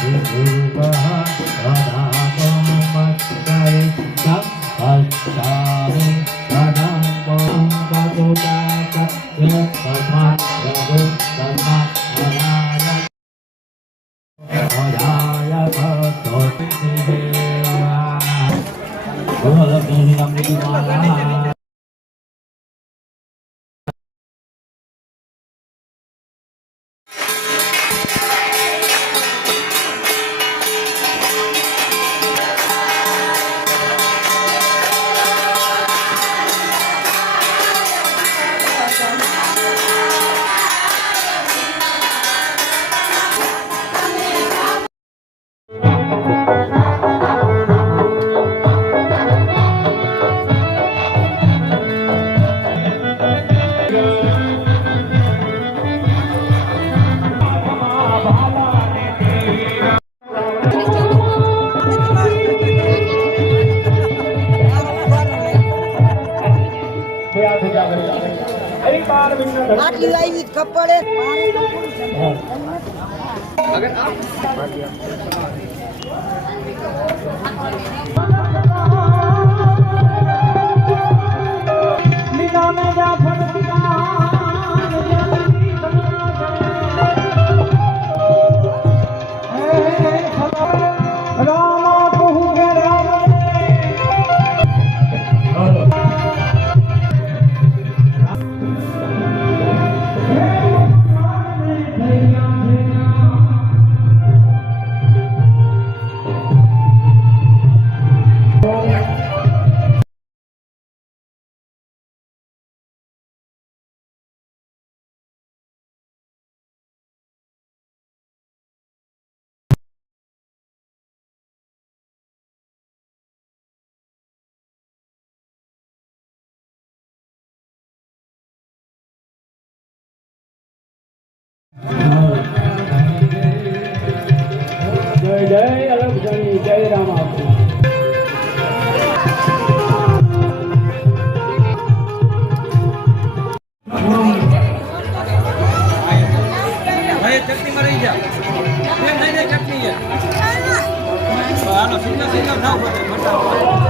Guru Baha આટલી આવી કપડે. જય જય અલગ જય રામ આપું ભાઈ ચટણીમાં રહી જા ચટણી હાલો સિંગલ થાવ બધે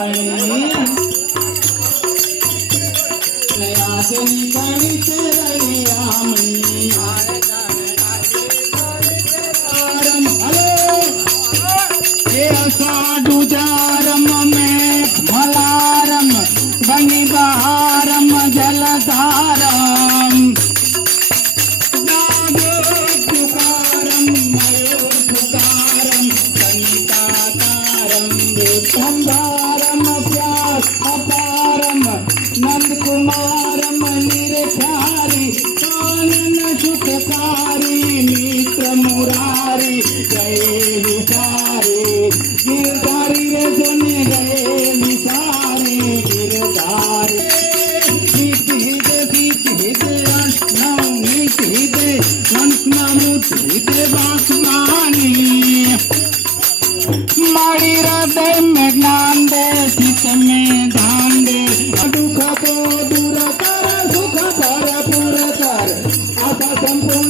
Hare आता संपूर्ण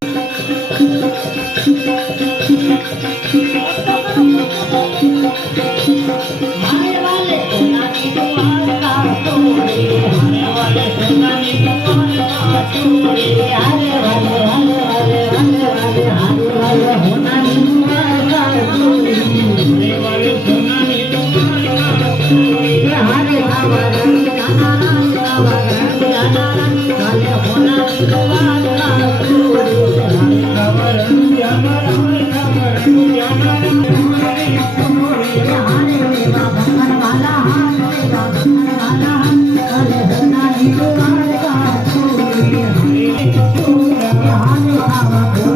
Thank you.